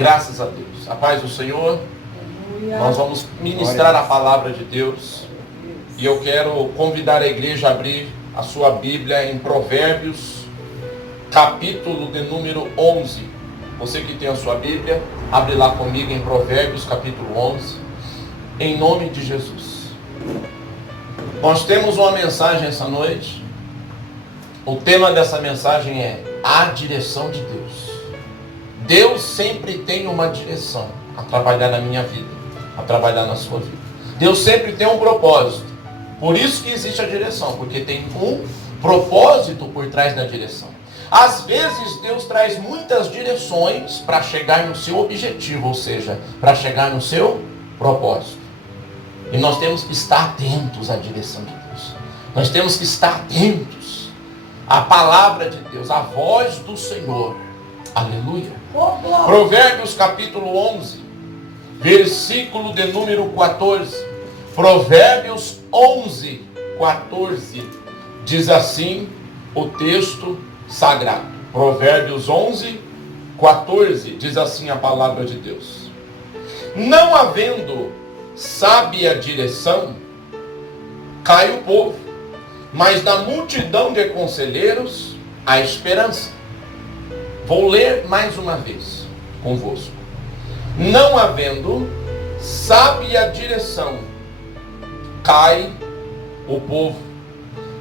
Graças a Deus. A paz do Senhor. Nós vamos ministrar a palavra de Deus. E eu quero convidar a igreja a abrir a sua Bíblia em Provérbios, capítulo de número 11. Você que tem a sua Bíblia, abre lá comigo em Provérbios, capítulo 11. Em nome de Jesus. Nós temos uma mensagem essa noite. O tema dessa mensagem é a direção de Deus. Deus sempre tem uma direção a trabalhar na minha vida, a trabalhar na sua vida. Deus sempre tem um propósito. Por isso que existe a direção, porque tem um propósito por trás da direção. Às vezes Deus traz muitas direções para chegar no seu objetivo, ou seja, para chegar no seu propósito. E nós temos que estar atentos à direção de Deus. Nós temos que estar atentos à palavra de Deus, à voz do Senhor. Aleluia. Provérbios capítulo 11, versículo de número 14. Provérbios 11, 14. Diz assim o texto sagrado. Provérbios 11, 14. Diz assim a palavra de Deus. Não havendo sábia direção, cai o povo, mas na multidão de conselheiros há esperança. Vou ler mais uma vez convosco. Não havendo sábia direção, cai o povo,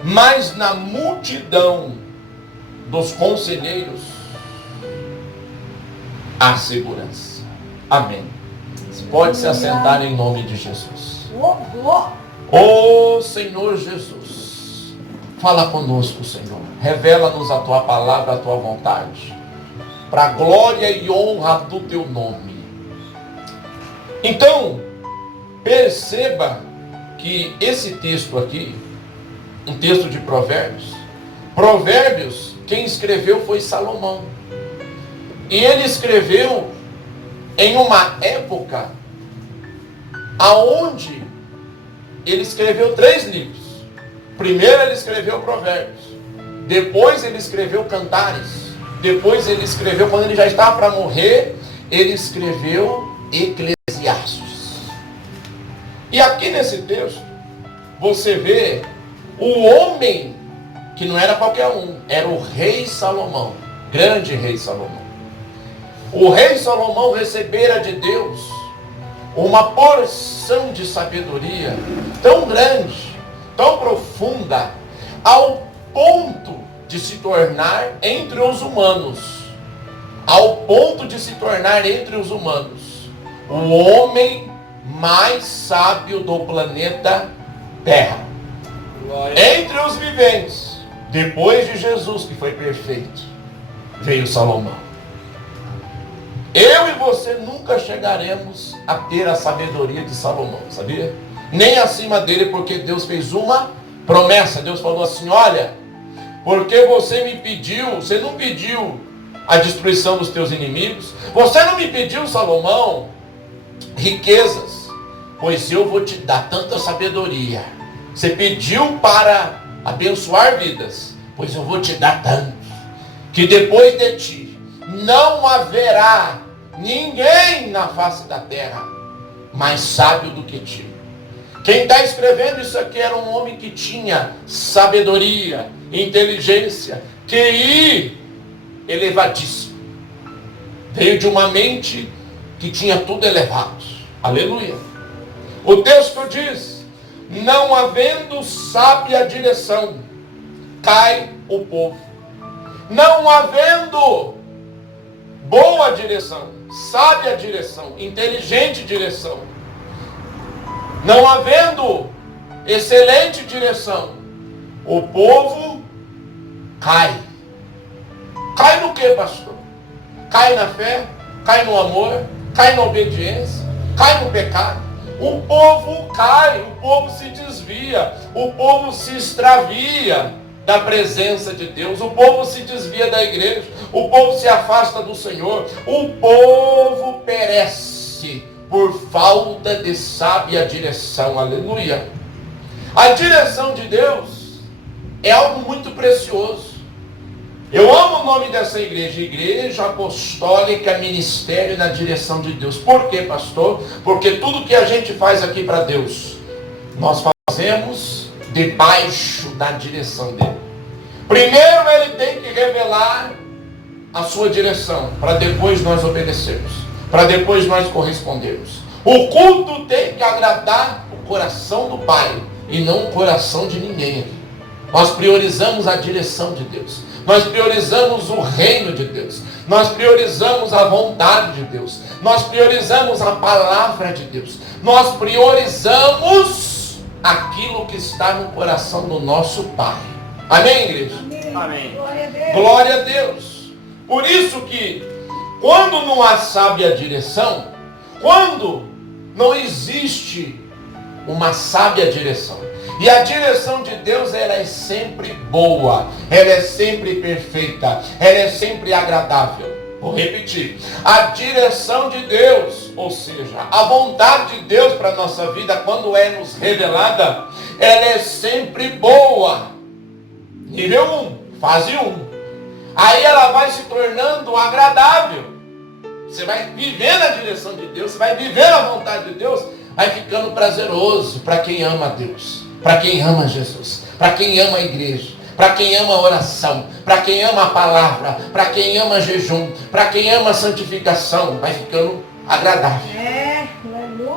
mas na multidão dos conselheiros há segurança. Amém. Você pode se assentar em nome de Jesus. Ô Senhor Jesus, fala conosco, Senhor. Revela-nos a tua palavra, a tua vontade, para a glória e honra do teu nome. Então, perceba que esse texto aqui, um texto de Provérbios, quem escreveu foi Salomão. E ele escreveu em uma época aonde ele escreveu 3 livros. Primeiro ele escreveu Provérbios, depois ele escreveu Cantares, depois ele escreveu, quando ele já estava para morrer, ele escreveu Eclesiastes. E aqui nesse texto, você vê o homem que não era qualquer um, era o rei Salomão, grande rei Salomão. O rei Salomão recebera de Deus uma porção de sabedoria tão grande, tão profunda, ao ponto de se tornar entre os humanos, o homem mais sábio do planeta Terra. Entre os viventes, depois de Jesus, que foi perfeito, veio Salomão. Eu e você nunca chegaremos a ter a sabedoria de Salomão, sabia? Nem acima dele, porque Deus fez uma promessa. Deus falou assim: olha, porque você me pediu, você não pediu a destruição dos teus inimigos, você não me pediu, Salomão, riquezas, pois eu vou te dar tanta sabedoria. Você pediu para abençoar vidas, pois eu vou te dar tanto, que depois de ti não haverá ninguém na face da terra mais sábio do que ti. Quem está escrevendo isso aqui era um homem que tinha sabedoria, inteligência, QI elevadíssimo. Veio de uma mente que tinha tudo elevado. Aleluia. O texto diz: não havendo sábia direção, cai o povo. Não havendo boa direção, sábia direção, inteligente direção, não havendo excelente direção, o povo cai. Cai no que, pastor? Cai na fé, cai no amor, cai na obediência, cai no pecado. O povo cai, o povo se desvia, o povo se extravia da presença de Deus, o povo se desvia da igreja, o povo se afasta do Senhor, o povo perece por falta de sábia direção. Eu amo o nome dessa igreja, Igreja Apostólica Ministério na Direção de Deus. Por quê, pastor? Porque tudo que a gente faz aqui para Deus, nós fazemos debaixo da direção dele. Primeiro ele tem que revelar a sua direção, para depois nós obedecermos, para depois nós correspondermos. O culto tem que agradar o coração do Pai e não o coração de ninguém aqui. Nós priorizamos a direção de Deus. Nós priorizamos o reino de Deus. Nós priorizamos a vontade de Deus. Nós priorizamos a palavra de Deus. Nós priorizamos aquilo que está no coração do nosso Pai. Amém, igreja? Amém. Glória a Deus. Por isso que, quando não há sábia direção, quando não existe uma sábia direção, e a direção de Deus, ela é sempre boa, ela é sempre perfeita, ela é sempre agradável. Vou repetir. A direção de Deus, ou seja, a vontade de Deus para a nossa vida, quando é nos revelada, ela é sempre boa. Nível 1, fase 1. Aí ela vai se tornando agradável. Você vai vivendo a direção de Deus, você vai vivendo a vontade de Deus, vai ficando prazeroso para quem ama a Deus. Para quem ama Jesus, para quem ama a igreja, para quem ama a oração, para quem ama a palavra, para quem ama jejum, para quem ama a santificação, vai ficando agradável.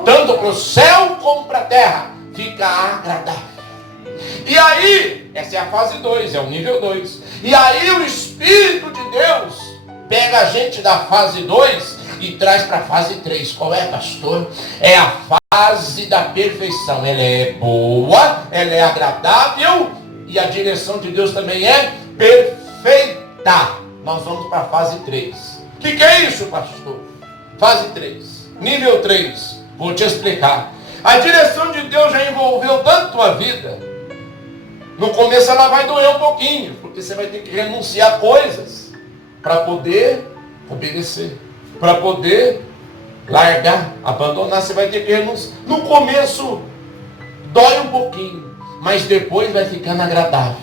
Tanto para o céu como para a terra, fica agradável. E aí, essa é a fase 2, é o nível 2. E aí o Espírito de Deus pega a gente da fase 2 e traz para a fase 3. Qual é, pastor? É a fase da perfeição. Ela é boa, ela é agradável e a direção de Deus também é perfeita. Nós vamos para a fase 3. O que é isso, pastor? Fase 3. Nível 3. Vou te explicar. A direção de Deus já envolveu tanto a vida. No começo ela vai doer um pouquinho, porque você vai ter que renunciar a coisas para poder obedecer. Para poder largar, abandonar, você vai ter que renunciar. No começo dói um pouquinho, mas depois vai ficando agradável.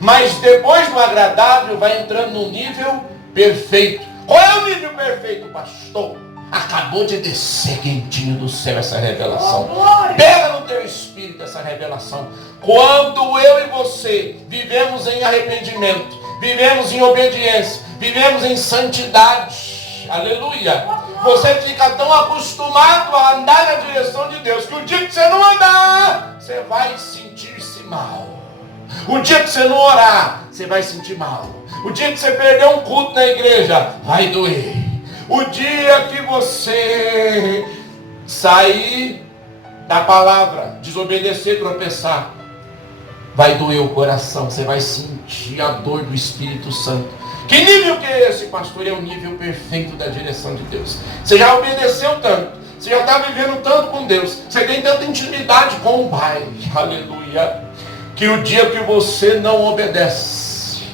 Mas depois do agradável vai entrando no nível perfeito. Qual é o nível perfeito, pastor? Acabou de descer quentinho do céu essa revelação. Pega no teu espírito essa revelação. Quando eu e você vivemos em arrependimento, vivemos em obediência, vivemos em santidade, aleluia, você fica tão acostumado a andar na direção de Deus, que o dia que você não andar, você vai sentir-se mal. O dia que você não orar, você vai sentir mal. O dia que você perder um culto na igreja, vai doer. O dia que você sair da palavra, desobedecer, tropeçar, vai doer o coração. Você vai sentir a dor do Espírito Santo. Que nível que é esse, pastor? É o nível perfeito da direção de Deus. Você já obedeceu tanto, você já está vivendo tanto com Deus, você tem tanta intimidade com o Pai, aleluia, que o dia que você não obedece,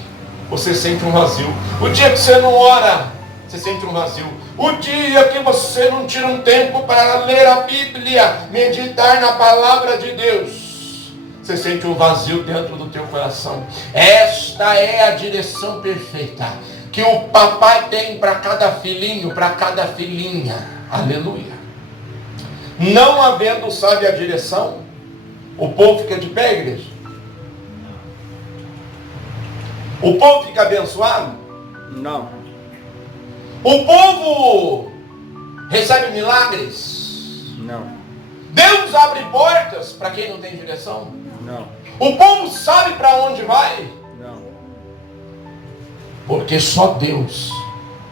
você sente um vazio. O dia que você não ora, você sente um vazio. O dia que você não tira um tempo para ler a Bíblia, meditar na palavra de Deus, você sente um vazio dentro do teu coração. Esta é a direção perfeita que o papai tem para cada filhinho, para cada filhinha. Aleluia. Não havendo, sabe, a direção, o povo fica de pé, igreja? O povo fica abençoado? Não. O povo recebe milagres? Não. Deus abre portas para quem não tem direção? Não. O povo sabe para onde vai? Não. Porque só Deus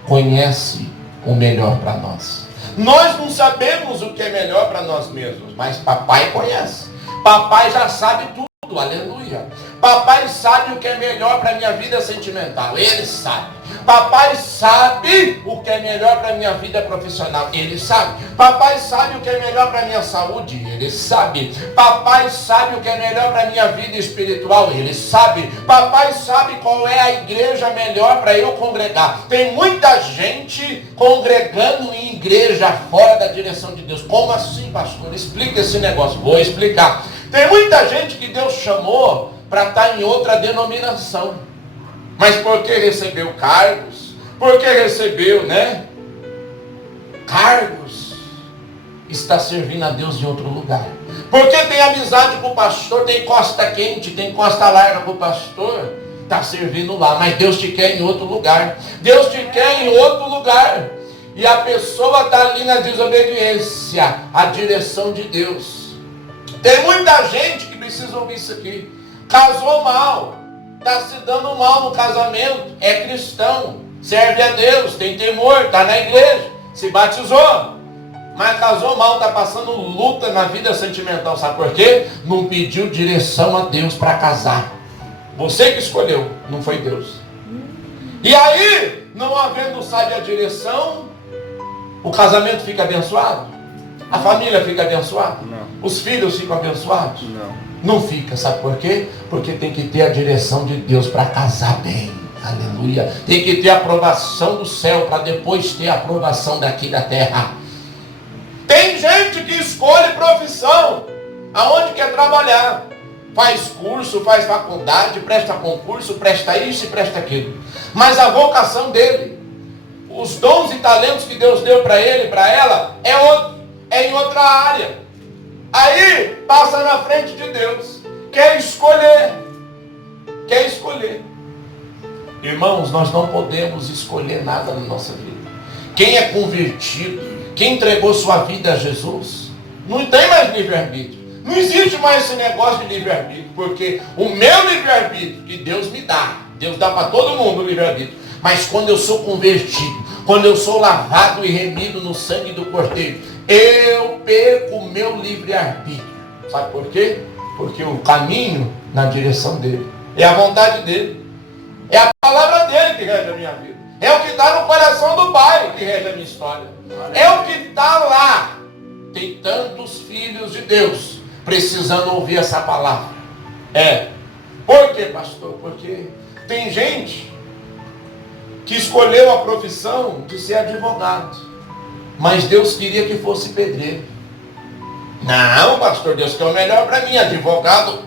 conhece o melhor para nós. Nós não sabemos o que é melhor para nós mesmos, mas papai conhece. Papai já sabe tudo, aleluia. Papai sabe o que é melhor para a minha vida sentimental, ele sabe. Papai sabe o que é melhor para a minha vida profissional, ele sabe. Papai sabe o que é melhor para a minha saúde, ele sabe. Papai sabe o que é melhor para a minha vida espiritual, ele sabe. Papai sabe qual é a igreja melhor para eu congregar. Tem muita gente congregando em igreja fora da direção de Deus. Como assim, pastor? Explica esse negócio. Vou explicar. Tem muita gente que Deus chamou para estar em outra denominação. Mas porque recebeu cargos, porque recebeu, cargos, está servindo a Deus em outro lugar. Porque tem amizade com o pastor, tem costa quente, tem costa larga com o pastor, está servindo lá. Mas Deus te quer em outro lugar. Deus te quer em outro lugar. E a pessoa está ali na desobediência à direção de Deus. Tem muita gente que precisa ouvir isso aqui. Casou mal, está se dando mal no casamento, é cristão, serve a Deus, tem temor, está na igreja, se batizou, mas casou mal, está passando luta na vida sentimental. Sabe por quê? Não pediu direção a Deus para casar. Você que escolheu, não foi Deus. E aí, não havendo, sabe, a direção, o casamento fica abençoado? A família fica abençoada? Não. Os filhos ficam abençoados? Não. Não fica, sabe por quê? Porque tem que ter a direção de Deus para casar bem. Aleluia. Tem que ter a aprovação do céu para depois ter a aprovação daqui da terra. Tem gente que escolhe profissão aonde quer trabalhar. Faz curso, faz faculdade, presta concurso, presta isso e presta aquilo. Mas a vocação dele, os dons e talentos que Deus deu para ele, para ela, é em outra área. Aí passa na frente de Deus. Quer escolher. Irmãos, nós não podemos escolher nada na nossa vida. Quem é convertido, quem entregou sua vida a Jesus, não tem mais livre-arbítrio. Não existe mais esse negócio de livre-arbítrio, porque o meu livre-arbítrio que Deus me dá, Deus dá para todo mundo o livre-arbítrio. Mas quando eu sou convertido, quando eu sou lavado e remido no sangue do Cordeiro, eu perco o meu livre-arbítrio. Sabe por quê? Porque eu caminho na direção dele. É a vontade dele. É a palavra dele que rege a minha vida. É o que está no coração do Pai que rege a minha história. É o que está lá. Tem tantos filhos de Deus precisando ouvir essa palavra. Por quê, pastor? Porque tem gente que escolheu a profissão de ser advogado, mas Deus queria que fosse pedreiro. Não, pastor, Deus quer o melhor para mim. Advogado,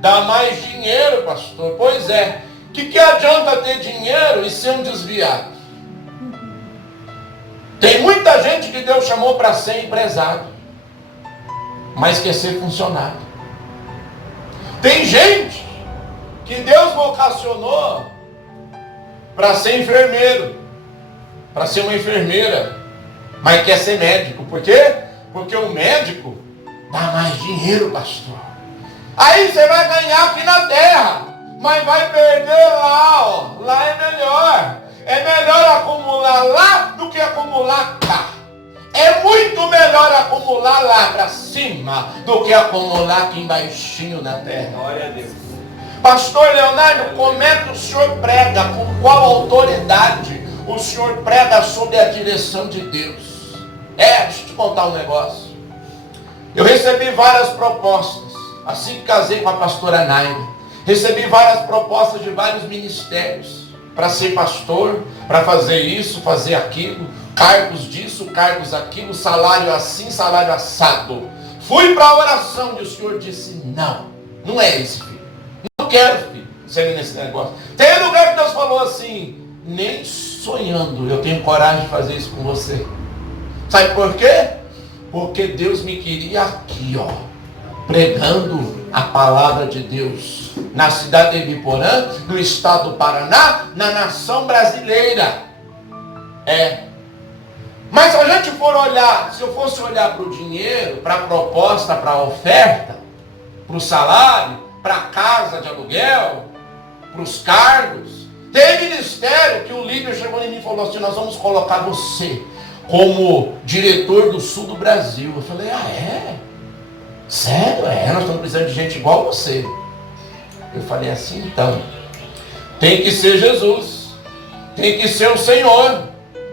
dá mais dinheiro, pastor. Pois é. O que adianta ter dinheiro e ser um desviado? Tem muita gente que Deus chamou para ser empresário, mas quer ser funcionário. Tem gente que Deus vocacionou para ser enfermeiro, para ser uma enfermeira, mas quer ser médico. Por quê? Porque o médico dá mais dinheiro, pastor. Aí você vai ganhar aqui na terra, mas vai perder lá, lá é melhor. É melhor acumular lá do que acumular cá. É muito melhor acumular lá para cima do que acumular aqui embaixinho na terra. Glória a Deus. Pastor Leonardo, como é que o senhor prega? Com qual autoridade o senhor prega sobre a direção de Deus? Deixa eu te contar um negócio. Eu recebi várias propostas, assim que casei com a pastora Naira. Recebi várias propostas de vários ministérios, para ser pastor, para fazer isso, fazer aquilo, cargos disso, cargos aquilo, salário assim, salário assado. Fui para a oração e o Senhor disse, não é esse, filho. Não quero, filho, ser nesse negócio. Tem lugar que Deus falou assim, nem sonhando eu tenho coragem de fazer isso com você. Sabe por quê? Porque Deus me queria aqui, pregando a palavra de Deus, na cidade de Ibiporã, no estado do Paraná, na nação brasileira. Mas se a gente for olhar, se eu fosse olhar para o dinheiro, para a proposta, para a oferta, para o salário, para a casa de aluguel, para os cargos, tem ministério que o líder chegou em mim e falou assim, nós vamos colocar você como diretor do sul do Brasil. Eu falei, sério? Nós estamos precisando de gente igual você. Eu falei assim, então, tem que ser Jesus, tem que ser o Senhor,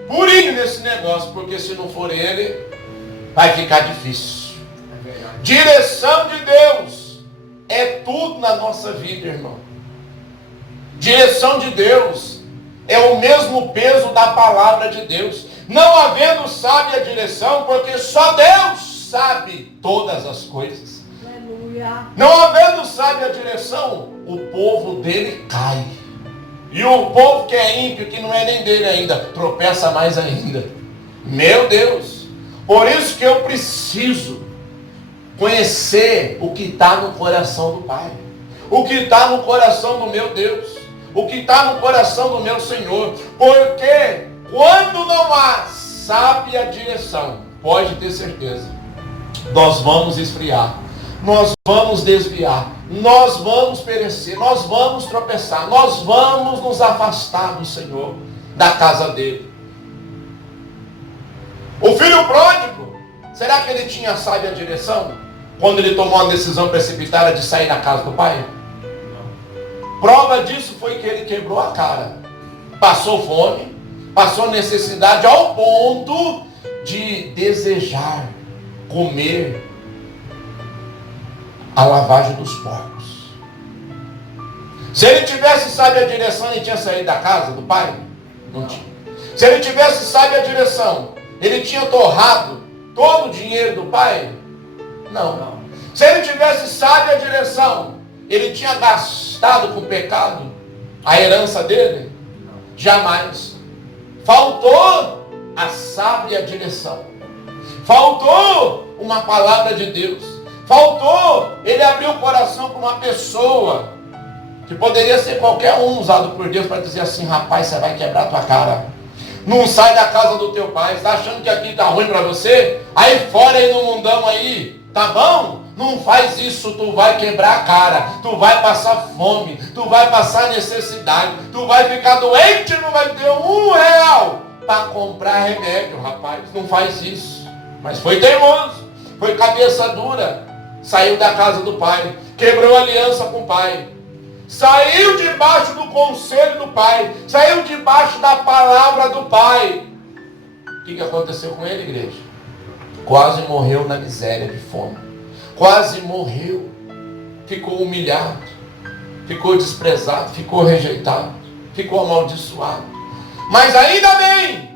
purinho nesse negócio, porque se não for Ele, vai ficar difícil. Direção de Deus é tudo na nossa vida, irmão. Direção de Deus é o mesmo peso da palavra de Deus. Não havendo sabe a direção, porque só Deus sabe todas as coisas. Aleluia. Não havendo sabe a direção, o povo dele cai. E o povo que é ímpio, que não é nem dele ainda, tropeça mais ainda. Meu Deus! Por isso que eu preciso conhecer o que está no coração do Pai. O que está no coração do meu Deus. O que está no coração do meu Senhor. Porque quando não há sábia direção, pode ter certeza, nós vamos esfriar. Nós vamos desviar, nós vamos perecer, nós vamos tropeçar, nós vamos nos afastar do Senhor, da casa dele. O filho pródigo, será que ele tinha sábia direção quando ele tomou uma decisão precipitada de sair da casa do pai? Prova disso foi que ele quebrou a cara, passou fome, passou necessidade ao ponto de desejar comer a lavagem dos porcos. Se ele tivesse sábia a direção, ele tinha saído da casa do pai? Não tinha. Se ele tivesse sábia a direção, ele tinha torrado todo o dinheiro do pai? Não. Se ele tivesse sábia a direção, ele tinha gastado com o pecado a herança dele? Jamais. Faltou a sábia direção. Faltou uma palavra de Deus. Faltou ele abrir o coração para uma pessoa que poderia ser qualquer um usado por Deus para dizer assim: rapaz, você vai quebrar a tua cara. Não sai da casa do teu pai. Está achando que aqui está ruim para você? Aí fora, aí no mundão aí, tá bom? Não faz isso, tu vai quebrar a cara. Tu vai passar fome. Tu vai passar necessidade. Tu vai ficar doente e não vai ter R$1 para comprar remédio, rapaz. Não faz isso. Mas foi teimoso. Foi cabeça dura. Saiu da casa do pai, quebrou aliança com o pai, saiu debaixo do conselho do pai, saiu debaixo da palavra do pai. O que aconteceu com ele, igreja? Quase morreu na miséria de fome, quase morreu, ficou humilhado, ficou desprezado, ficou rejeitado, ficou amaldiçoado. Mas ainda bem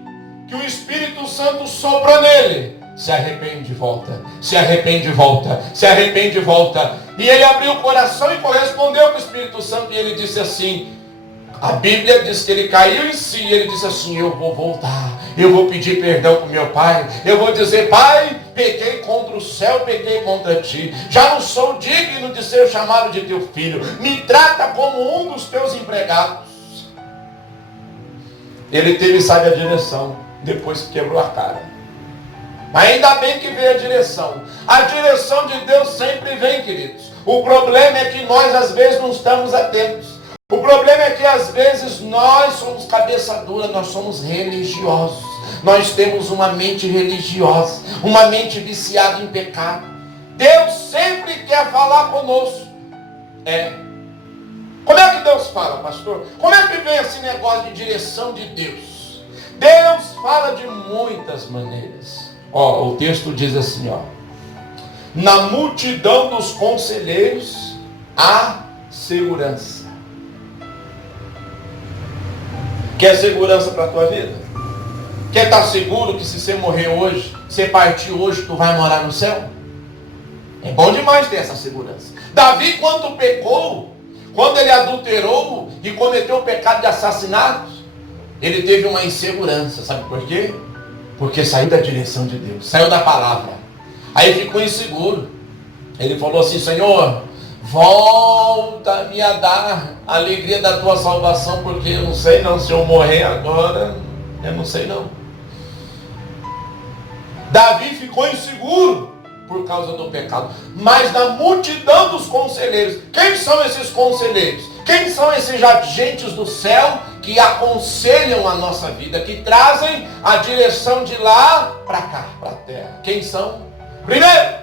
que o Espírito Santo soprou nele. Se arrepende e volta, se arrepende e volta, se arrepende e volta. E ele abriu o coração e correspondeu com o Espírito Santo. E ele disse assim, a Bíblia diz que ele caiu em si. E ele disse assim: eu vou voltar, eu vou pedir perdão para o meu pai. Eu vou dizer: pai, pequei contra o céu, pequei contra ti. Já não sou digno de ser chamado de teu filho. Me trata como um dos teus empregados. Ele teve sábia direção depois que quebrou a cara. Ainda bem que veio a direção. A direção de Deus sempre vem, queridos. O problema é que nós às vezes não estamos atentos. O problema é que às vezes nós somos cabeça dura, nós somos religiosos. Nós temos uma mente religiosa, uma mente viciada em pecado. Deus sempre quer falar conosco. Como é que Deus fala, pastor? Como é que vem esse negócio de direção de Deus? Deus fala de muitas maneiras. O texto diz assim, na multidão dos conselheiros há segurança. Quer segurança para a tua vida? Quer estar seguro que se você morrer hoje, você partir hoje, tu vai morar no céu? É bom demais ter essa segurança. Davi, quando pecou, quando ele adulterou e cometeu o pecado de assassinato, ele teve uma insegurança. Sabe por quê? Porque saiu da direção de Deus, saiu da palavra. Aí ficou inseguro. Ele falou assim: Senhor, volta-me a dar a alegria da tua salvação, porque eu não sei não, se eu morrer agora, eu não sei não. Davi ficou inseguro por causa do pecado. Mas na multidão dos conselheiros, quem são esses conselheiros? Quem são esses agentes do céu que aconselham a nossa vida, que trazem a direção de lá para cá, para a terra? Quem são? Primeiro,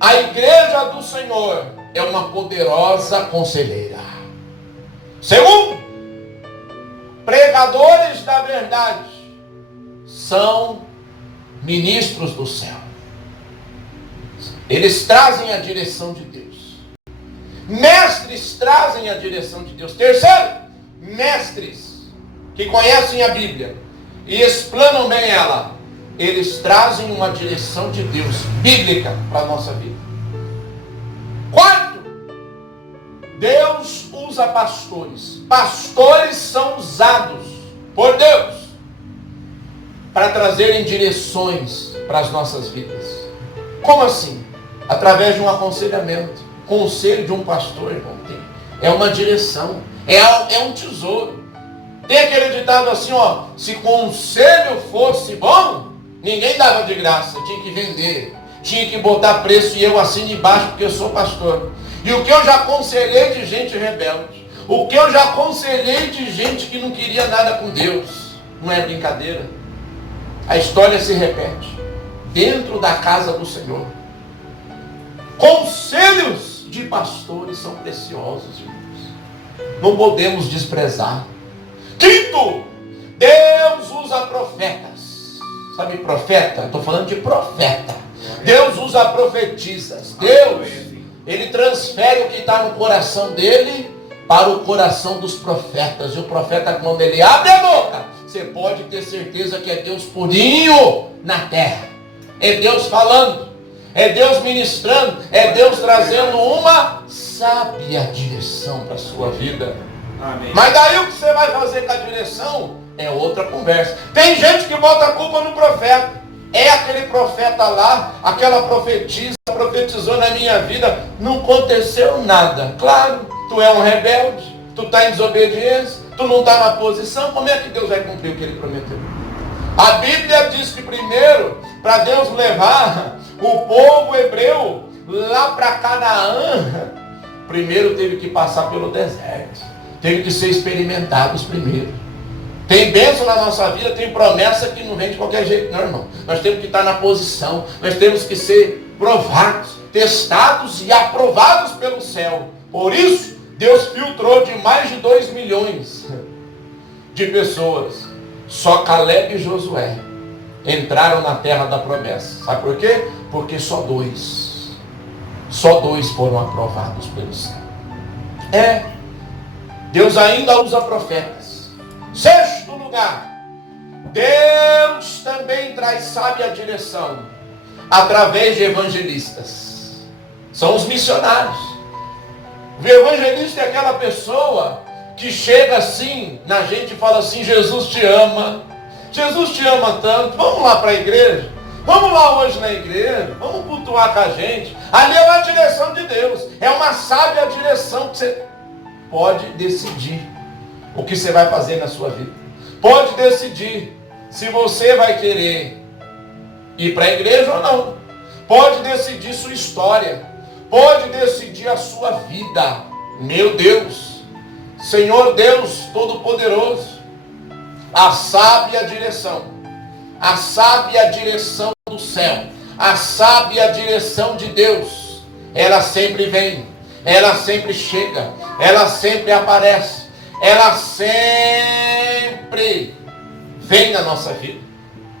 a igreja do Senhor é uma poderosa conselheira. Segundo, pregadores da verdade são ministros do céu. Eles trazem a direção de Deus. Mestres trazem a direção de Deus. Terceiro, mestres que conhecem a Bíblia e explanam bem ela. Eles trazem uma direção de Deus bíblica para a nossa vida. Quarto, Deus usa usa pastores. Pastores são usados por Deus para trazerem direções para as nossas vidas. Como assim? Através de um aconselhamento. Conselho de um pastor, irmão, é uma direção, é um tesouro. Tem aquele ditado assim, ó: se conselho fosse bom, ninguém dava de graça, tinha que vender, tinha que botar preço, e eu assino embaixo porque eu sou pastor. E o que eu já aconselhei de gente rebelde, o que eu já aconselhei de gente que não queria nada com Deus, não é brincadeira. A história se repete dentro da casa do Senhor. Conselhos de pastores são preciosos, irmãos. Não podemos desprezar. Quinto, Deus usa profetas. Sabe profeta? Estou falando de profeta. Deus usa profetisas. Deus, Ele transfere o que está no coração dele para o coração dos profetas. E o profeta, quando ele abre a boca, você pode ter certeza que é Deus purinho na terra. É Deus falando, é Deus ministrando, é Deus trazendo uma sábia direção para a sua vida. Amém. Mas daí o que você vai fazer com a direção é outra conversa. Tem gente que bota a culpa no profeta. É aquele profeta lá, aquela profetisa, profetizou na minha vida, não aconteceu nada. Claro, tu é um rebelde, tu está em desobediência, tu não está na posição, como é que Deus vai cumprir o que Ele prometeu? A Bíblia diz que primeiro, para Deus levar o povo hebreu lá para Canaã, primeiro teve que passar pelo deserto, teve que ser experimentados primeiro. Tem bênção na nossa vida, tem promessa que não vem de qualquer jeito, não, irmão. Nós temos que estar na posição, nós temos que ser provados, testados e aprovados pelo céu. Por isso, Deus filtrou de mais de 2 milhões de pessoas. Só Caleb e Josué entraram na terra da promessa. Sabe por quê? Porque só dois foram aprovados pelo céu. Deus ainda usa profetas. Sexto lugar, Deus também traz sábia direção através de evangelistas. São os missionários. O evangelista é aquela pessoa que chega assim na gente e fala assim: Jesus te ama tanto, vamos lá para a igreja, vamos lá hoje na igreja, vamos cultuar com a gente. Ali é uma direção de Deus, é uma sábia direção que você pode decidir o que você vai fazer na sua vida. Pode decidir se você vai querer ir para a igreja ou não. Pode decidir sua história. Pode decidir a sua vida. Meu Deus, Senhor Deus Todo-Poderoso, a sábia direção do céu, a sábia direção de Deus, ela sempre vem, ela sempre chega, ela sempre aparece. Ela sempre vem na nossa vida.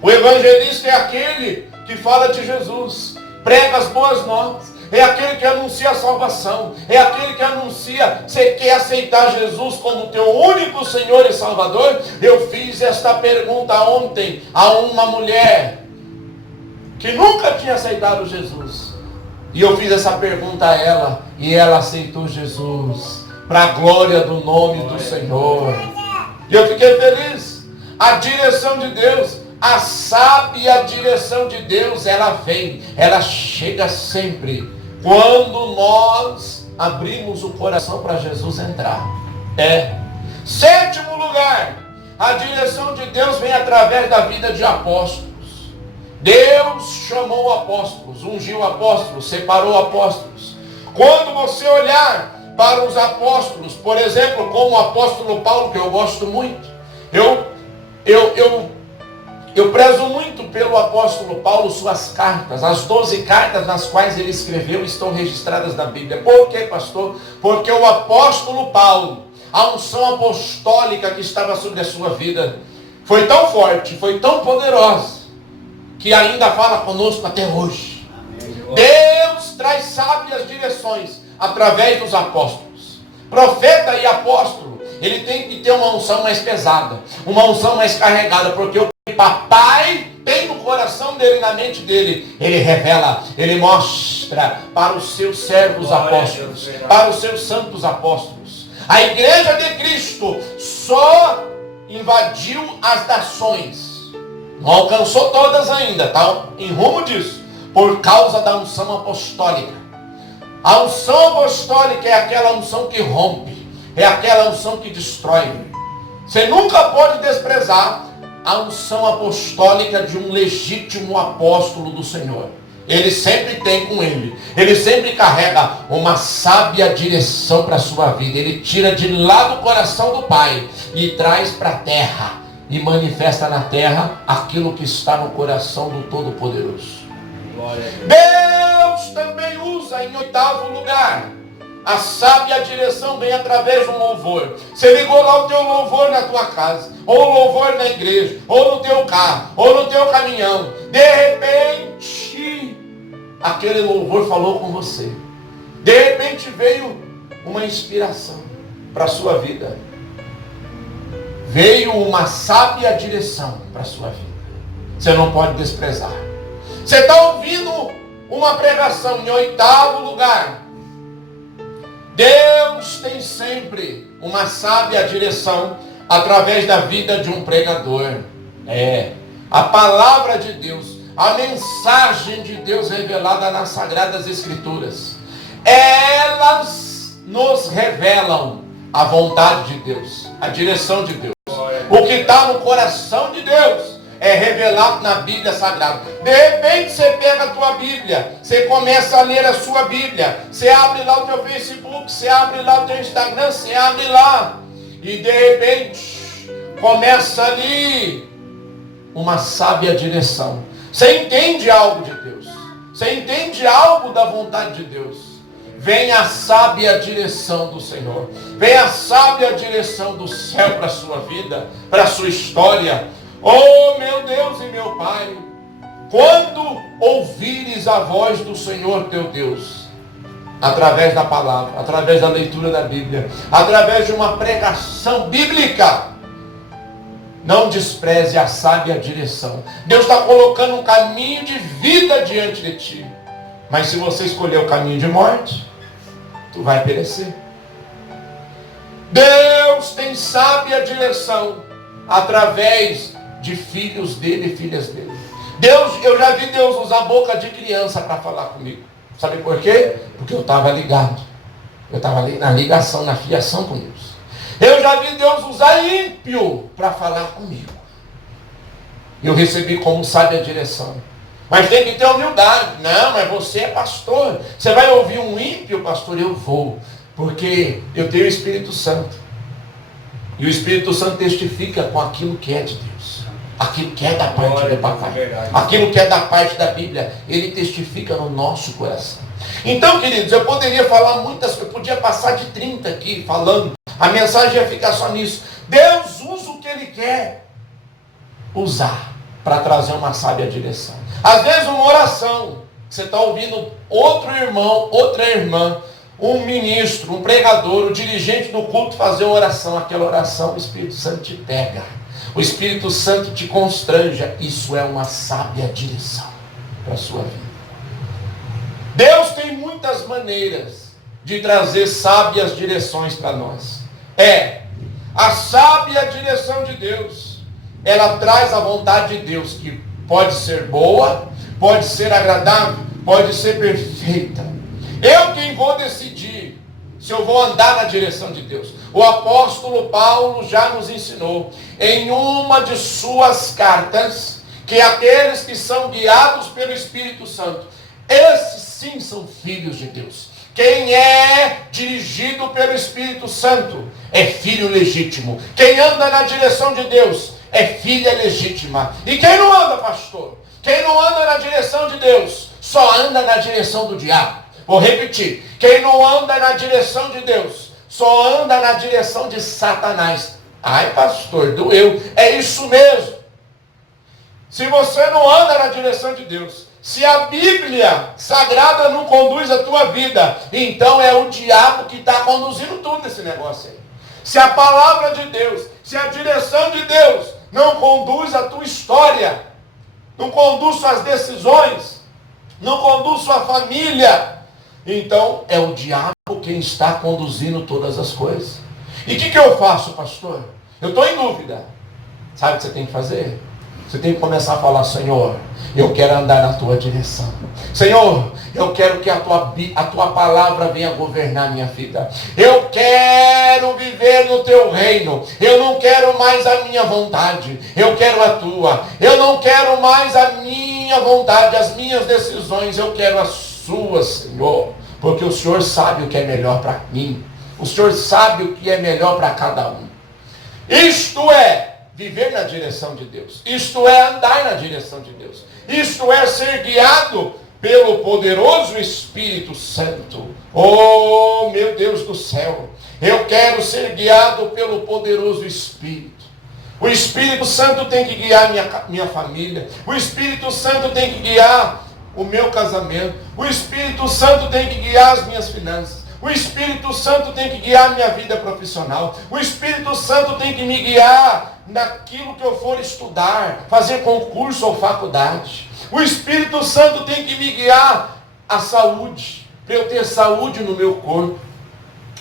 O evangelista é aquele que fala de Jesus, prega as boas novas, é aquele que anuncia a salvação, é aquele que anuncia: você quer aceitar Jesus como teu único Senhor e Salvador? Eu fiz esta pergunta ontem a uma mulher que nunca tinha aceitado Jesus, e eu fiz essa pergunta a ela, e ela aceitou Jesus, para a glória do nome do Senhor. E eu fiquei feliz. A direção de Deus, a sábia direção de Deus, ela vem, ela chega sempre quando nós abrimos o coração para Jesus entrar. Sétimo lugar, a direção de Deus vem através da vida de apóstolos. Deus chamou apóstolos, ungiu apóstolos, separou apóstolos. Quando você olhar para os apóstolos, por exemplo, como o apóstolo Paulo, que eu gosto muito, eu prezo muito pelo apóstolo Paulo, suas cartas, as 12 cartas nas quais ele escreveu estão registradas na Bíblia. Por quê, pastor? Porque o apóstolo Paulo, a unção apostólica que estava sobre a sua vida, foi tão forte, foi tão poderosa, que ainda fala conosco até hoje. Deus traz sábias direções através dos apóstolos. Profeta e apóstolo, ele tem que ter uma unção mais pesada, uma unção mais carregada, porque o que papai tem no coração dele, na mente dele, ele revela, ele mostra para os seus servos apóstolos, para os seus santos apóstolos. A igreja de Cristo só invadiu as nações. Não alcançou todas ainda, está em rumo disso, por causa da unção apostólica. A unção apostólica é aquela unção que rompe, é aquela unção que destrói. Você nunca pode desprezar a unção apostólica de um legítimo apóstolo do Senhor. Ele sempre tem com ele sempre carrega uma sábia direção para a sua vida. Ele tira de lá do coração do Pai e traz para a terra, e manifesta na terra aquilo que está no coração do Todo-Poderoso. Deus também usa em 8º lugar. A sábia direção vem através de um louvor. Você ligou lá o teu louvor na tua casa, ou o louvor na igreja, ou no teu carro, ou no teu caminhão. De repente, aquele louvor falou com você. De repente veio uma inspiração para a sua vida. Veio uma sábia direção para a sua vida. Você não pode desprezar. Você está ouvindo uma pregação em 8º lugar. Deus tem sempre uma sábia direção através da vida de um pregador. A palavra de Deus, a mensagem de Deus revelada nas Sagradas Escrituras, elas nos revelam a vontade de Deus, a direção de Deus. O que está no coração de Deus é revelado na Bíblia Sagrada. De repente você pega a tua Bíblia, você começa a ler a sua Bíblia, você abre lá o teu Facebook, você abre lá o teu Instagram, você abre lá, e de repente começa ali uma sábia direção. Você entende algo de Deus, você entende algo da vontade de Deus. Vem a sábia direção do Senhor, vem a sábia direção do céu para a sua vida, para a sua história. Oh meu Deus e meu Pai, quando ouvires a voz do Senhor teu Deus, através da palavra, através da leitura da Bíblia, através de uma pregação bíblica, não despreze a sábia direção. Deus está colocando um caminho de vida diante de ti, mas se você escolher o caminho de morte, tu vai perecer. Deus tem sábia direção através de filhos dele e filhas dele. Eu já vi Deus usar a boca de criança para falar comigo. Sabe por quê? Porque eu estava ligado. Eu estava ali na ligação, na fiação com Deus. Eu já vi Deus usar ímpio para falar comigo. Eu recebi como sábia direção. Mas tem que ter humildade. Não, mas você é pastor. Você vai ouvir um ímpio, pastor? Eu vou. Porque eu tenho o Espírito Santo. E o Espírito Santo testifica com aquilo que é de Deus. Aquilo que é da parte do papai. Aquilo que é da parte da Bíblia. Ele testifica no nosso coração. Então, queridos, eu poderia falar muitas coisas. Eu podia passar de 30 aqui falando. A mensagem ia ficar só nisso. Deus usa o que Ele quer usar para trazer uma sábia direção. Às vezes uma oração. Você está ouvindo outro irmão, outra irmã, um ministro, um pregador, o dirigente do culto fazer uma oração. Aquela oração, o Espírito Santo te pega. O Espírito Santo te constranja. Isso é uma sábia direção para a sua vida. Deus tem muitas maneiras de trazer sábias direções para nós. A sábia direção de Deus, ela traz a vontade de Deus, que pode ser boa, pode ser agradável, pode ser perfeita. Eu quem vou decidir se eu vou andar na direção de Deus. O apóstolo Paulo já nos ensinou em uma de suas cartas que aqueles que são guiados pelo Espírito Santo, esses sim são filhos de Deus. Quem é dirigido pelo Espírito Santo é filho legítimo. Quem anda na direção de Deus é filha legítima. E quem não anda, pastor? Quem não anda na direção de Deus só anda na direção do diabo. Vou repetir. Quem não anda na direção de Deus só anda na direção de Satanás. Ai, pastor, doeu. É isso mesmo. Se você não anda na direção de Deus, se a Bíblia Sagrada não conduz a tua vida, então é o diabo que está conduzindo tudo esse negócio aí. Se a palavra de Deus, se a direção de Deus não conduz a tua história, não conduz suas decisões, não conduz sua família, então é o diabo quem está conduzindo todas as coisas. E o que eu faço, pastor? Eu estou em dúvida. Sabe o que você tem que fazer? Você tem que começar a falar: Senhor, eu quero andar na tua direção. Senhor, eu quero que a tua palavra venha governar a minha vida. Eu quero viver no teu reino. Eu não quero mais a minha vontade. Eu quero a tua. Eu não quero mais a minha vontade, as minhas decisões. Eu quero as suas, Senhor. Porque o Senhor sabe o que é melhor para mim. O Senhor sabe o que é melhor para cada um. Isto é viver na direção de Deus. Isto é andar na direção de Deus. Isto é ser guiado pelo poderoso Espírito Santo. Oh, meu Deus do céu. Eu quero ser guiado pelo poderoso Espírito. O Espírito Santo tem que guiar minha família. O Espírito Santo tem que guiar o meu casamento. O Espírito Santo tem que guiar as minhas finanças. O Espírito Santo tem que guiar minha vida profissional. O Espírito Santo tem que me guiar naquilo que eu for estudar, fazer concurso ou faculdade. O Espírito Santo tem que me guiar à saúde, para eu ter saúde no meu corpo.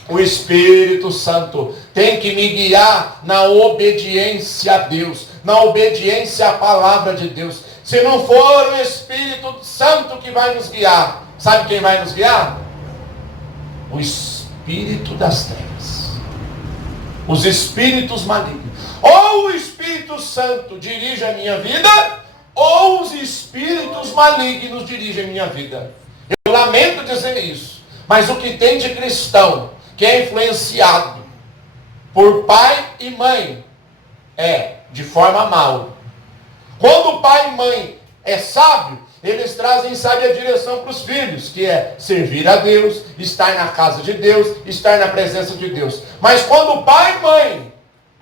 O Espírito Santo tem que me guiar na obediência a Deus, na obediência à palavra de Deus. Se não for o Espírito Santo que vai nos guiar, sabe quem vai nos guiar? O espírito das trevas, os espíritos malignos. Ou o Espírito Santo dirige a minha vida, ou os espíritos malignos dirigem a minha vida. Eu lamento dizer isso, mas o que tem de cristão que é influenciado por pai e mãe é de forma mal. Quando o pai e mãe é sábio, eles trazem, sabe, a direção para os filhos, que é servir a Deus, estar na casa de Deus, estar na presença de Deus. Mas quando o pai e mãe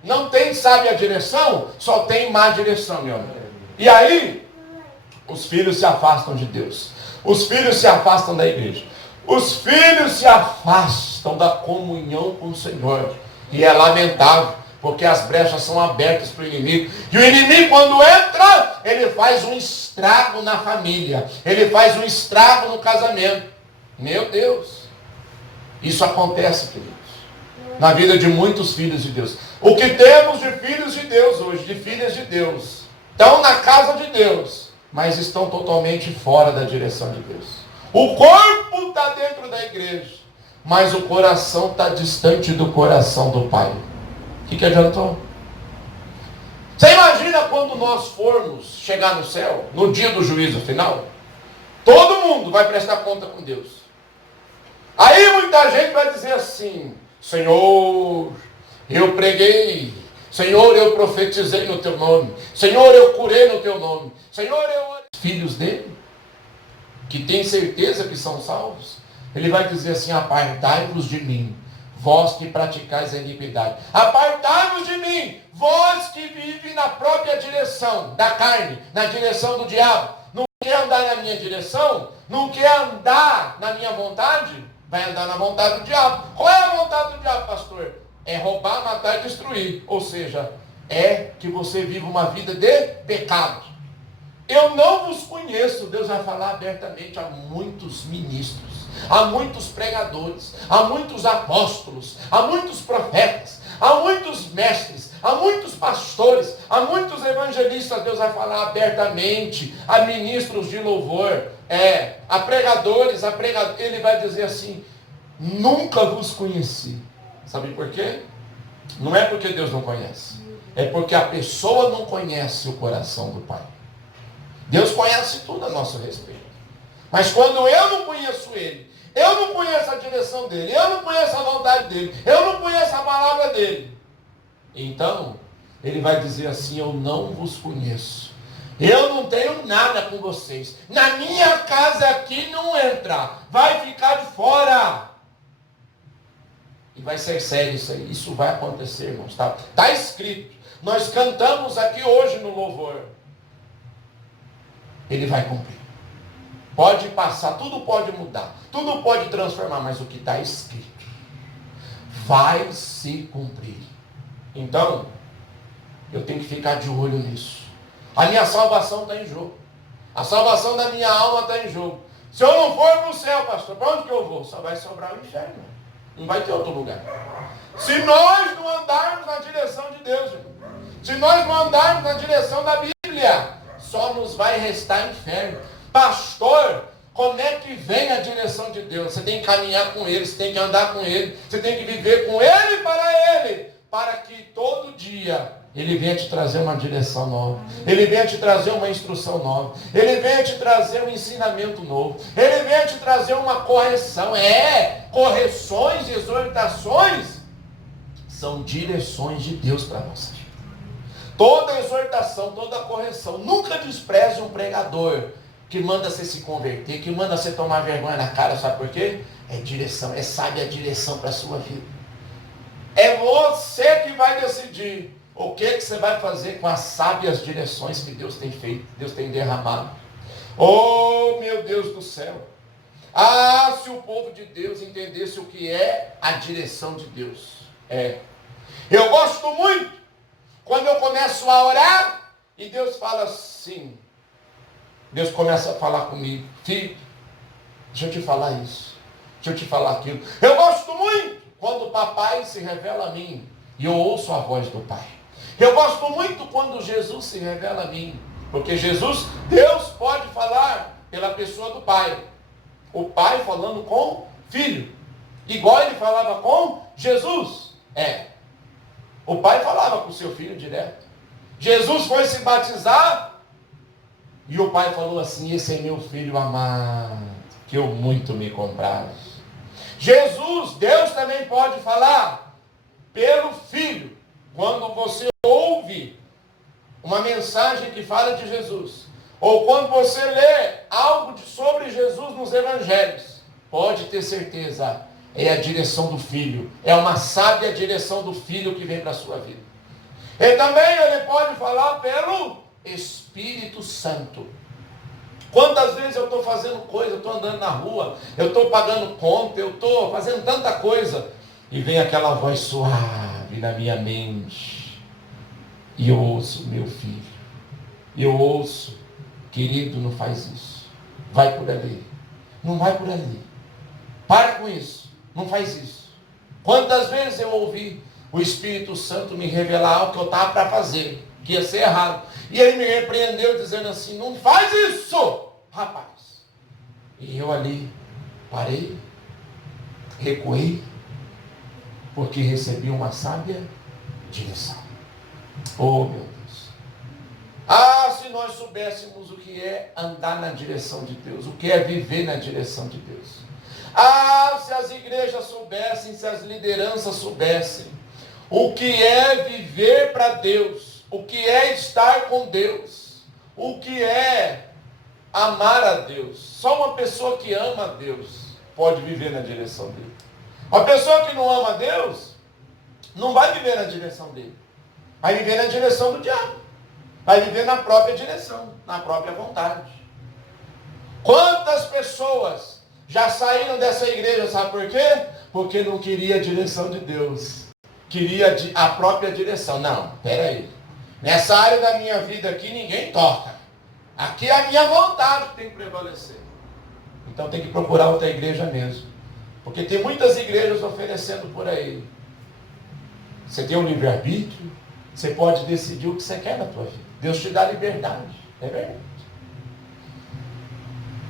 não tem, sabe, a direção, só tem má direção, meu amigo. E aí, os filhos se afastam de Deus. Os filhos se afastam da igreja. Os filhos se afastam da comunhão com o Senhor. E é lamentável, porque as brechas são abertas para o inimigo. E o inimigo, quando entra, ele faz um estrago na família. Ele faz um estrago no casamento. Meu Deus. Isso acontece, queridos, na vida de muitos filhos de Deus. O que temos de filhos de Deus hoje, de filhas de Deus, estão na casa de Deus, mas estão totalmente fora da direção de Deus. O corpo está dentro da igreja, mas o coração está distante do coração do Pai. O que adiantou? Você imagina quando nós formos chegar no céu, no dia do juízo final? Todo mundo vai prestar conta com Deus. Aí muita gente vai dizer assim: Senhor, eu preguei. Senhor, eu profetizei no teu nome. Senhor, eu curei no teu nome. Senhor, eu... Filhos dele, que tem certeza que são salvos, ele vai dizer assim: apartai-vos de mim, vós que praticais a iniquidade. Apartai-vos de mim, vós que vivem na própria direção da carne, na direção do diabo. Não quer andar na minha direção? Não quer andar na minha vontade? Vai andar na vontade do diabo. Qual é a vontade do diabo, pastor? É roubar, matar e destruir. Ou seja, é que você viva uma vida de pecado. Eu não vos conheço. Deus vai falar abertamente a muitos ministros, a muitos pregadores, a muitos apóstolos, a muitos profetas, a muitos mestres, a muitos pastores, a muitos evangelistas. Deus vai falar abertamente a ministros de louvor, a pregadores, ele vai dizer assim: nunca vos conheci. Sabe por quê? Não é porque Deus não conhece, é porque a pessoa não conhece o coração do Pai. Deus conhece tudo a nosso respeito, mas quando eu não conheço Ele, eu não conheço a direção dEle, eu não conheço a vontade dEle, eu não conheço a palavra dEle, então Ele vai dizer assim: eu não vos conheço, eu não tenho nada com vocês, na minha casa aqui não entra, vai ficar de fora. E vai ser sério isso aí, isso vai acontecer, irmãos, está escrito. Nós cantamos aqui hoje no louvor. Ele vai cumprir. Pode passar, tudo pode mudar, tudo pode transformar, mas o que está escrito vai se cumprir. Então, eu tenho que ficar de olho nisso. A minha salvação está em jogo. A salvação da minha alma está em jogo. Se eu não for para o céu, pastor, para onde que eu vou? Só vai sobrar o inferno. Não vai ter outro lugar. Se nós não andarmos na direção de Deus, irmão, se nós não andarmos na direção da Bíblia, só nos vai restar inferno. Pastor, como é que vem a direção de Deus? Você tem que caminhar com Ele, você tem que andar com Ele, você tem que viver com Ele, para que todo dia Ele venha te trazer uma direção nova, Ele venha te trazer uma instrução nova, Ele venha te trazer um ensinamento novo, Ele venha te trazer uma correção. Correções, exortações são direções de Deus para a nossa vida. Toda exortação, toda correção, nunca despreze um pregador que manda você se converter, que manda você tomar vergonha na cara, sabe por quê? É direção, sabe a direção para a sua vida. É você que vai decidir o que você vai fazer com as sábias direções que Deus tem feito, Deus tem derramado. Oh, meu Deus do céu! Ah, se o povo de Deus entendesse o que é a direção de Deus. Eu gosto muito quando eu começo a orar e Deus fala assim. Deus começa a falar comigo: filho, deixa eu te falar isso, deixa eu te falar aquilo. Eu gosto muito quando o papai se revela a mim e eu ouço a voz do Pai. Eu gosto muito quando Jesus se revela a mim, porque Deus pode falar pela pessoa do Pai. O Pai falando com o Filho, igual ele falava com Jesus. O Pai falava com o seu Filho direto. Jesus foi se batizar e o Pai falou assim: esse é meu Filho amado, que eu muito me comprazo. Deus também pode falar pelo Filho. Quando você ouve uma mensagem que fala de Jesus, ou quando você lê algo sobre Jesus nos evangelhos, pode ter certeza, é a direção do Filho, é uma sábia direção do Filho que vem para a sua vida. E também ele pode falar pelo Espírito Santo. Quantas vezes eu estou fazendo coisa, eu estou andando na rua, eu estou pagando conta, eu estou fazendo tanta coisa, e vem aquela voz suave na minha mente, e eu ouço: meu filho, eu ouço, querido, não faz isso, vai por ali, não vai por ali, para com isso, não faz isso. Quantas vezes eu ouvi o Espírito Santo me revelar algo que eu estava para fazer, que ia ser errado, e ele me repreendeu dizendo assim: não faz isso, rapaz. E eu ali parei, recuei, porque recebi uma sábia direção. Oh, meu Deus! Ah, se nós soubéssemos o que é andar na direção de Deus, o que é viver na direção de Deus. Ah, se as igrejas soubessem, se as lideranças soubessem o que é viver para Deus, o que é estar com Deus, o que é amar a Deus. Só uma pessoa que ama a Deus pode viver na direção dele. Uma pessoa que não ama a Deus não vai viver na direção dele. Vai viver na direção do diabo. Vai viver na própria direção, na própria vontade. Quantas pessoas já saíram dessa igreja, sabe por quê? Porque não queria a direção de Deus. Queria a própria direção. Não, peraí. Nessa área da minha vida aqui ninguém toca. Aqui é a minha vontade que tem que prevalecer. Então tem que procurar outra igreja mesmo. Porque tem muitas igrejas oferecendo por aí. Você tem um livre-arbítrio, você pode decidir o que você quer na tua vida. Deus te dá liberdade, é verdade.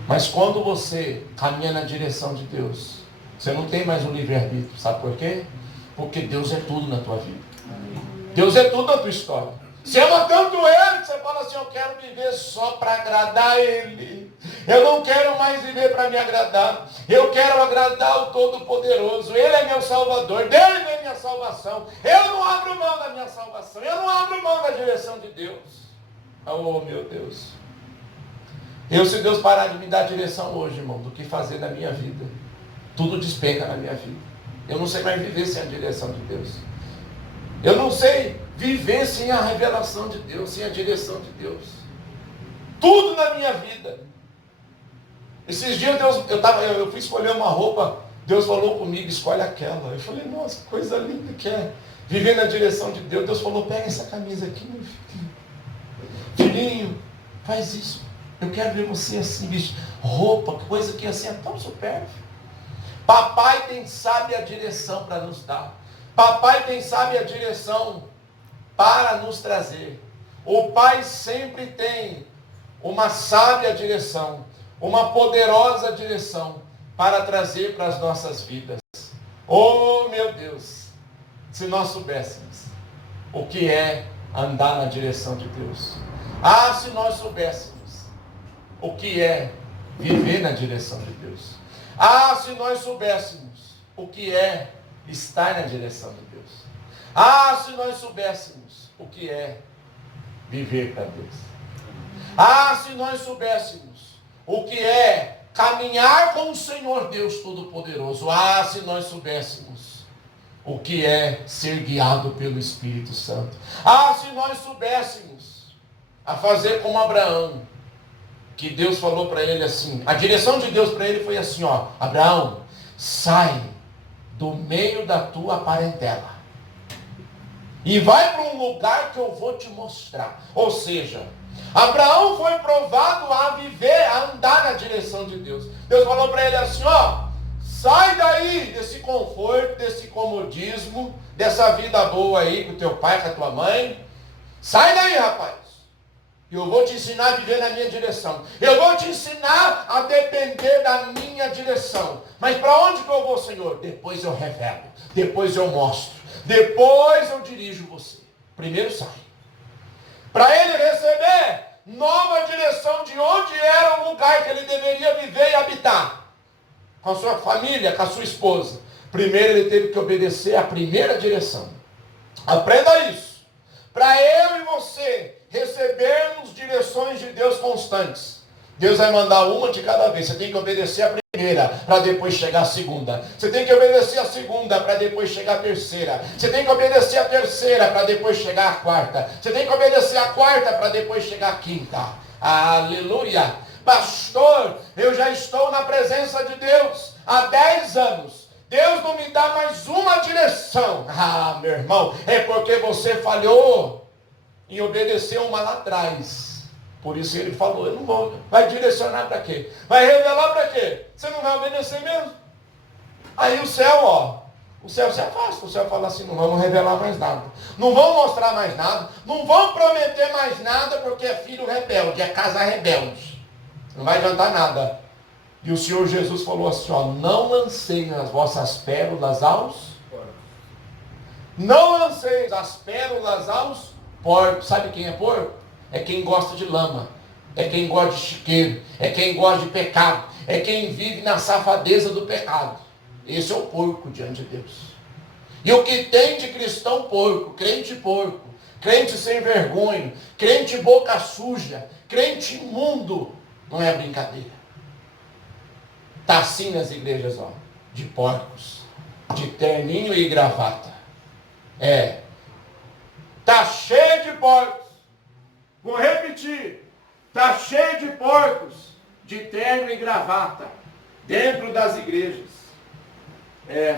Mas quando você caminha na direção de Deus, você não tem mais um livre-arbítrio. Sabe por quê? Porque Deus é tudo na tua vida. Deus é tudo na tua história. Você ama tanto Ele que você fala assim: eu quero viver só para agradar Ele. Eu não quero mais viver para me agradar. Eu quero agradar o Todo-Poderoso. Ele é meu Salvador. Dele vem minha salvação. Eu não abro mão da minha salvação. Eu não abro mão da direção de Deus. Oh, meu Deus. Se Deus parar de me dar direção hoje, irmão, do que fazer na minha vida, tudo despenca na minha vida. Eu não sei mais viver sem a direção de Deus. Eu não sei viver sem a revelação de Deus, sem a direção de Deus. Tudo na minha vida. Esses dias eu fui escolher uma roupa, Deus falou comigo: escolhe aquela. Eu falei: nossa, que coisa linda que é viver na direção de Deus. Deus falou: pega essa camisa aqui, meu filho. Filhinho, faz isso. Eu quero ver você assim, bicho. Roupa, coisa que assim é tão supérflua. Papai sabe a direção para nos dar. Papai tem sábia direção para nos trazer. O Pai sempre tem uma sábia direção, uma poderosa direção para trazer para as nossas vidas. Oh, meu Deus, se nós soubéssemos o que é andar na direção de Deus. Ah, se nós soubéssemos o que é viver na direção de Deus. Ah, se nós soubéssemos o que é estar na direção de Deus. Ah, se nós soubéssemos o que é viver para Deus. Ah, se nós soubéssemos o que é caminhar com o Senhor Deus Todo-Poderoso. Ah, se nós soubéssemos o que é ser guiado pelo Espírito Santo. Ah, se nós soubéssemos a fazer como Abraão, que Deus falou para ele assim, a direção de Deus para ele foi assim, ó, Abraão, sai do meio da tua parentela e vai para um lugar que eu vou te mostrar. Ou seja, Abraão foi provado a viver, a andar na direção de Deus. Deus falou para ele assim, ó, sai daí desse conforto, desse comodismo, dessa vida boa aí com o teu pai, com a tua mãe. Sai daí, rapaz. Eu vou te ensinar a viver na minha direção. Eu vou te ensinar a depender da minha direção. Mas para onde que eu vou, Senhor? Depois eu revelo. Depois eu mostro. Depois eu dirijo você. Primeiro sai. Para ele receber nova direção de onde era o lugar que ele deveria viver e habitar. Com a sua família, com a sua esposa. Primeiro ele teve que obedecer à primeira direção. Aprenda isso. Para eu e você recebermos direções de Deus constantes. Deus vai mandar uma de cada vez. Você tem que obedecer a primeira, para depois chegar a segunda. Você tem que obedecer a segunda, para depois chegar a terceira. Você tem que obedecer a terceira, para depois chegar a quarta. Você tem que obedecer a quarta, para depois chegar a quinta. Aleluia! Pastor, eu já estou na presença de Deus há 10 anos. Deus não me dá mais uma direção. Ah, meu irmão, é porque você falhou em obedecer uma lá atrás. Por isso ele falou, eu não vou. Vai direcionar para quê? Vai revelar para quê? Você não vai obedecer mesmo? Aí o céu, ó, o céu se afasta. O céu fala assim, não vamos revelar mais nada. Não vão mostrar mais nada. Não vão prometer mais nada, porque é filho rebelde, é casa rebelde. Não vai adiantar nada. E o Senhor Jesus falou assim, ó, não lanceiem as vossas pérolas aos porcos. Não lanceiem as pérolas aos porcos. Sabe quem é porco? É quem gosta de lama. É quem gosta de chiqueiro. É quem gosta de pecado. É quem vive na safadeza do pecado. Esse é o porco diante de Deus. E o que tem de cristão porco, crente sem vergonha, crente boca suja, crente imundo, não é brincadeira. Está assim nas igrejas, ó, de porcos, de terninho e gravata. Está cheio de porcos. Vou repetir. Está cheio de porcos, de terno e gravata, dentro das igrejas.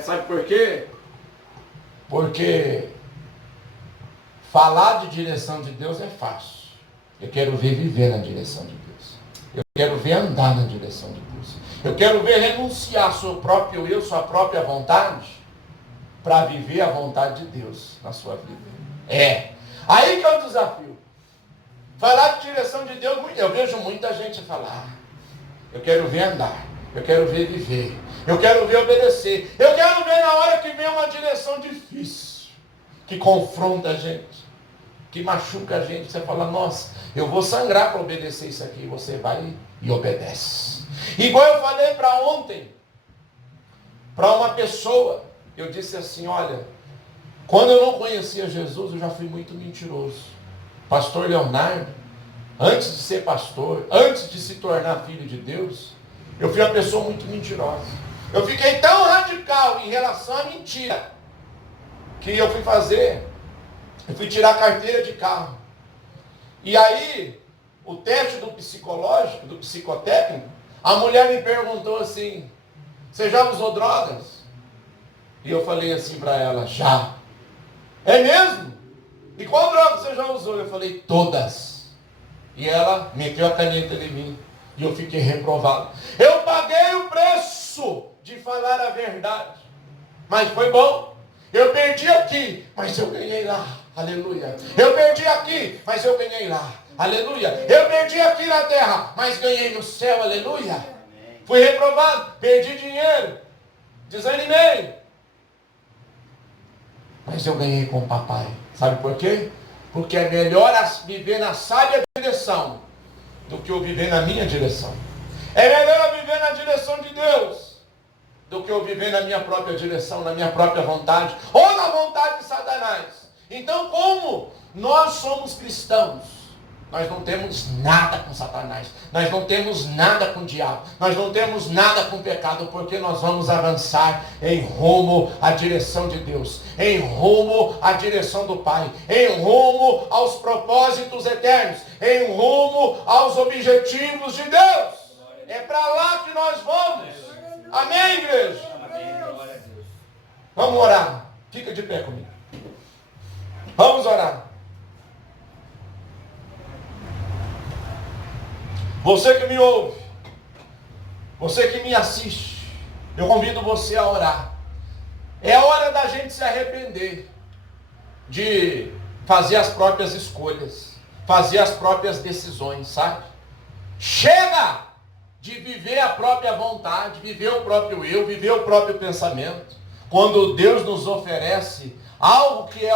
Sabe por quê? Porque falar de direção de Deus é fácil. Eu quero ver viver na direção de Deus. Eu quero ver andar na direção de Deus. Eu quero ver renunciar seu próprio eu, sua própria vontade, para viver a vontade de Deus na sua vida. Aí que é o desafio. Falar de direção de Deus, eu vejo muita gente falar. Eu quero ver andar. Eu quero ver viver. Eu quero ver obedecer. Eu quero ver na hora que vem uma direção difícil, que confronta a gente, que machuca a gente. Você fala, nossa, eu vou sangrar para obedecer isso aqui. Você vai e obedece. Igual eu falei para ontem, para uma pessoa, eu disse assim, olha, quando eu não conhecia Jesus, eu já fui muito mentiroso. Pastor Leonardo, antes de ser pastor, antes de se tornar filho de Deus, eu fui uma pessoa muito mentirosa. Eu fiquei tão radical em relação à mentira, que eu fui tirar a carteira de carro. E aí, o teste do psicológico, do psicotécnico, a mulher me perguntou assim, você já usou drogas? E eu falei assim para ela, já. É mesmo? E qual droga você já usou? Eu falei, todas. E ela meteu a caneta em mim. E eu fiquei reprovado. Eu paguei o preço de falar a verdade. Mas foi bom. Eu perdi aqui, mas eu ganhei lá. Aleluia. Eu perdi aqui, mas eu ganhei lá. Aleluia. Eu perdi aqui na terra, mas ganhei no céu. Aleluia. Fui reprovado, perdi dinheiro, desanimei, mas eu ganhei com o papai. Sabe por quê? Porque é melhor viver na sábia direção do que eu viver na minha direção. É melhor eu viver na direção de Deus do que eu viver na minha própria direção, na minha própria vontade, ou na vontade de Satanás. Então, como nós somos cristãos, nós não temos nada com Satanás, nós não temos nada com o diabo, nós não temos nada com o pecado, porque nós vamos avançar em rumo à direção de Deus, em rumo à direção do Pai, em rumo aos propósitos eternos, em rumo aos objetivos de Deus. É para lá que nós vamos. Amém, igreja? Vamos orar. Fica de pé comigo. Vamos orar. Você que me ouve, você que me assiste, eu convido você a orar. É hora da gente se arrepender de fazer as próprias escolhas, fazer as próprias decisões, sabe? Chega de viver a própria vontade, viver o próprio eu, viver o próprio pensamento. Quando Deus nos oferece algo que é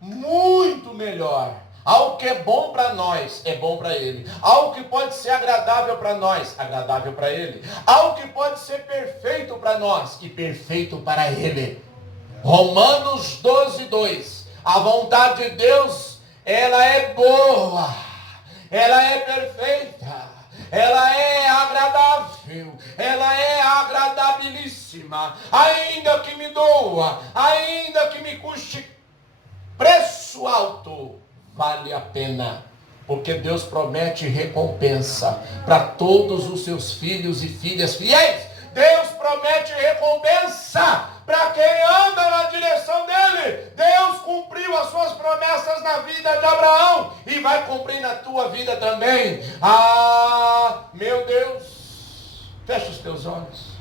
muito melhor, algo que é bom para nós, é bom para Ele. Algo que pode ser agradável para nós, agradável para Ele. Algo que pode ser perfeito para nós, e perfeito para Ele. Romanos 12:2. A vontade de Deus, ela é boa, ela é perfeita, ela é agradável, ela é agradabilíssima. Ainda que me doa, ainda que me custe preço alto, vale a pena, porque Deus promete recompensa para todos os seus filhos e filhas fiéis. Deus promete recompensa para quem anda na direção dele. Deus cumpriu as suas promessas na vida de Abraão e vai cumprir na tua vida também. Ah, meu Deus, fecha os teus olhos.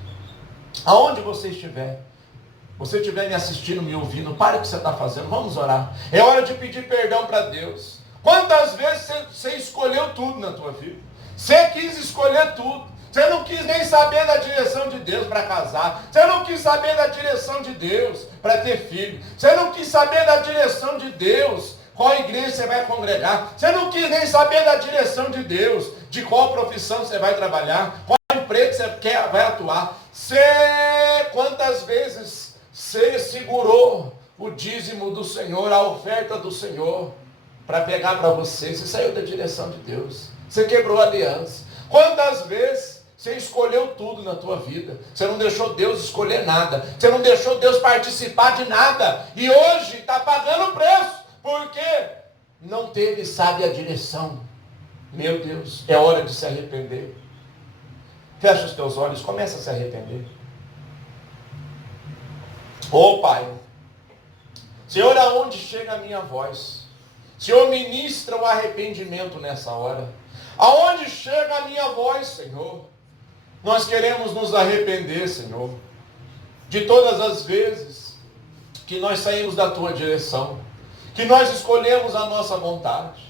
Aonde você estiver, você estiver me assistindo, me ouvindo, pare o que você está fazendo, vamos orar. É hora de pedir perdão para Deus. Quantas vezes você escolheu tudo na tua vida? Você quis escolher tudo. Você não quis nem saber da direção de Deus para casar. Você não quis saber da direção de Deus para ter filho. Você não quis saber da direção de Deus, qual igreja você vai congregar. Você não quis nem saber da direção de Deus, de qual profissão você vai trabalhar, qual emprego você vai atuar. Quantas vezes você segurou o dízimo do Senhor, a oferta do Senhor, para pegar para você? Você saiu da direção de Deus. Você quebrou a aliança. Quantas vezes você escolheu tudo na tua vida? Você não deixou Deus escolher nada. Você não deixou Deus participar de nada. E hoje está pagando o preço. Porque não teve, sabe, a direção. Meu Deus, é hora de se arrepender. Fecha os teus olhos, começa a se arrepender. Ô Pai, Senhor, aonde chega a minha voz? Senhor, ministra o arrependimento nessa hora. Aonde chega a minha voz, Senhor? Nós queremos nos arrepender, Senhor, de todas as vezes que nós saímos da Tua direção, que nós escolhemos a nossa vontade.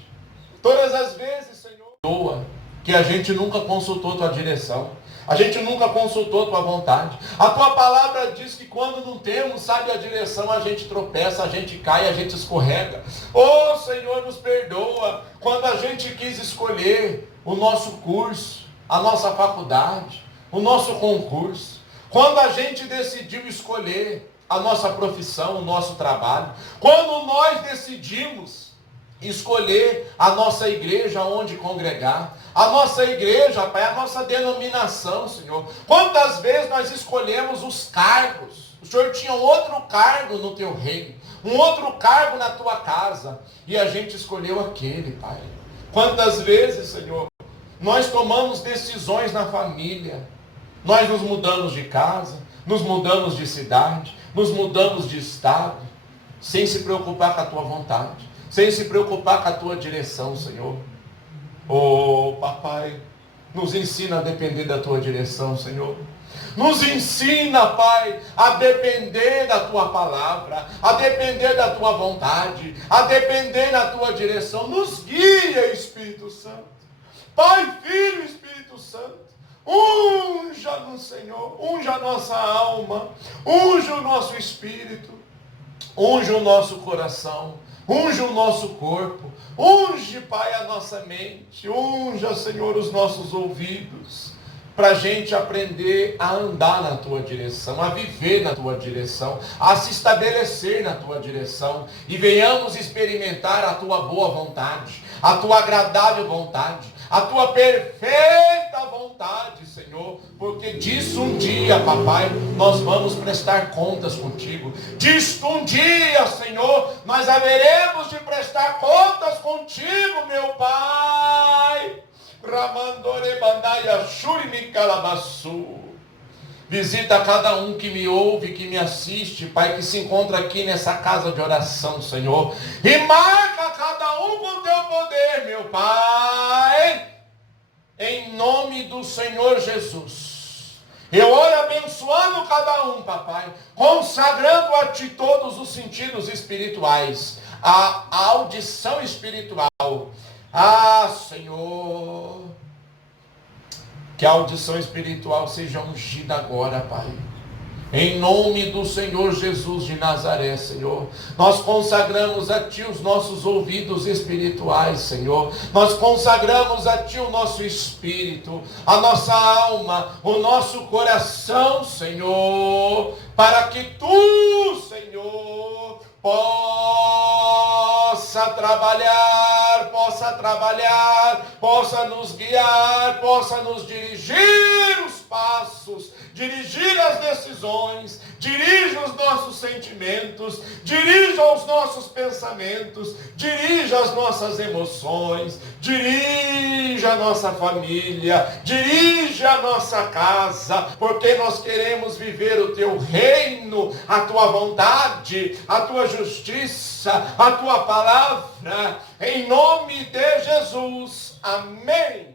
Todas as vezes, Senhor, que a gente nunca consultou Tua direção, a gente nunca consultou Tua vontade. A Tua palavra diz que quando não temos, sabe, a direção, a gente tropeça, a gente cai, a gente escorrega. Oh, Senhor, nos perdoa quando a gente quis escolher o nosso curso, a nossa faculdade, o nosso concurso. Quando a gente decidiu escolher a nossa profissão, o nosso trabalho. Quando nós decidimos escolher a nossa igreja onde congregar. A nossa igreja, Pai, a nossa denominação, Senhor. Quantas vezes nós escolhemos os cargos? O Senhor tinha outro cargo no teu reino, um outro cargo na tua casa, e a gente escolheu aquele, Pai. Quantas vezes, Senhor, nós tomamos decisões na família, nós nos mudamos de casa, nos mudamos de cidade, nos mudamos de estado, sem se preocupar com a tua vontade, sem se preocupar com a tua direção, Senhor. Oh, papai, Nos ensina a depender da tua direção, Senhor. Nos ensina, Pai, a depender da tua palavra, a depender da tua vontade, a depender da tua direção. Nos guia, Espírito Santo. Pai, Filho, Espírito Santo. Unja-nos, Senhor. Unja a nossa alma. Unja o nosso espírito. Unja o nosso coração. Unja o nosso corpo. Unge, Pai, a nossa mente. Unja, Senhor, os nossos ouvidos. Para a gente aprender a andar na tua direção, a viver na tua direção, a se estabelecer na tua direção, e venhamos experimentar a tua boa vontade, a tua agradável vontade, a tua perfeita vontade, Senhor, porque disso um dia, papai, nós vamos prestar contas contigo. Disso um dia, Senhor, nós haveremos de prestar contas contigo, meu Pai. Visita cada um que me ouve, que me assiste, Pai, que se encontra aqui nessa casa de oração, Senhor. E marca cada um com teu poder, meu Pai. Em nome do Senhor Jesus. Eu oro abençoando cada um, papai. Consagrando a ti todos os sentidos espirituais. A audição espiritual. Ah, Senhor, que a audição espiritual seja ungida agora, Pai. Em nome do Senhor Jesus de Nazaré, Senhor. Nós consagramos a Ti os nossos ouvidos espirituais, Senhor. Nós consagramos a Ti o nosso espírito, a nossa alma, o nosso coração, Senhor. Para que Tu, Senhor, possa trabalhar, possa nos guiar, possa nos dirigir os passos, dirigir as decisões, dirija os nossos sentimentos, dirija os nossos pensamentos, dirija as nossas emoções, dirija a nossa família, dirija a nossa casa, porque nós queremos viver o teu reino, a tua vontade, a tua justiça, a tua palavra, em nome de Jesus. Amém.